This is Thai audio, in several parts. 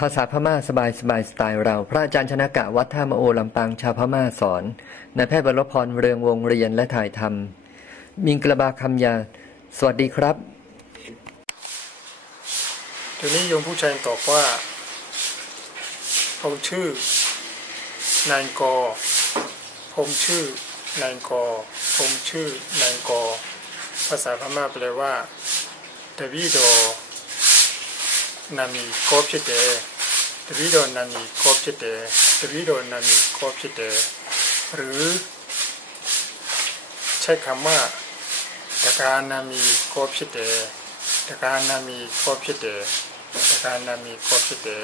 ภาษาพม่าสบายสบายสไตล์เรา พระอาจารย์ชนกะวัดท่ามโอลำปางชาวพม่าสอนนายแพทย์บรพรเรืองวงเรียนและถ่ายทำมิงกระบาคำยา สวัสดีครับทีนี้โยมผู้ชายตอบว่าผมชื่อนายกอผมชื่อนายกอผมชื่อนายกอภาษาพม่าแปลว่าเดวิโด ามีกอบဖြစ်တယ်ดวิโดนามีกอบဖြစ်တယ်ดวิโดนามีกอบဖြစ်တယ်หรือ ใช้คำว่าตะการนามีกอบဖြစ်တယ်ตะการนามีกอบဖြစ်တယ်ตะการนามีกอบဖြစ်တယ်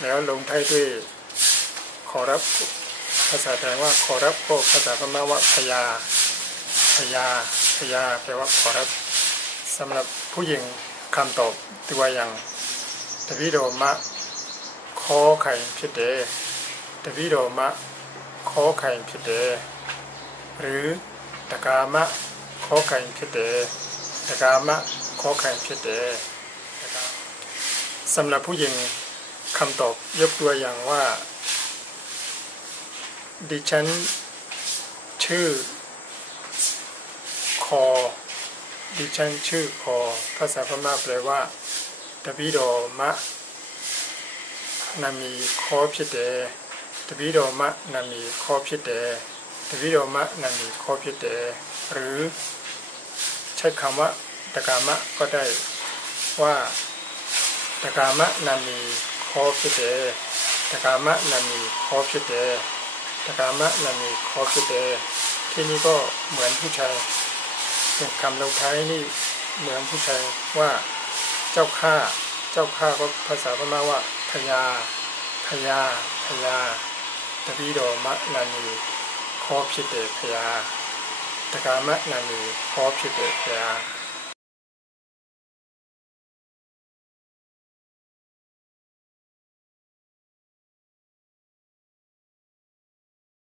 แล้วลงท้ายด้วยขอรับภาษาไทยว่าขอรับก็ภาษาพม่าว่าพยาพยาพยาแปลว่าขอรับสำหรับผู้หญิง คำตอบตัวอย่างทวีโดมะขอไข่พิเดทวีโดมะขอไข่พิเดหรือตะกามะขอไข่พิเดตะกามะขอไข่พิเดสำหรับผู้หญิงคำตอบยกตัวอย่างว่า ดิฉัน ชื่อ คอ ดิฉันชื่อพอภาษาพม่าแปลว่าตบิโดมะนามีคอพิเตตบิโดมะนามีคอพิเตตบิโดมะนามีคอพิเตหรือ ใช้คำว่าตกามะก็ได้ว่าตกามะนามีคอพิเตตกามะนามีคอพิเตตกามะนามีคอพิเตที่นี้ก็เหมือนผู้ชาย คำลงท้ายนี่เหมือนผู้ชายว่าเจ้าข้าเจ้าข้าก็ภาษาพม่าว่าพญาพญาพญาตะพีโดมะนานีขอพิเตพญาตะกามะนานีขอพิเตพญา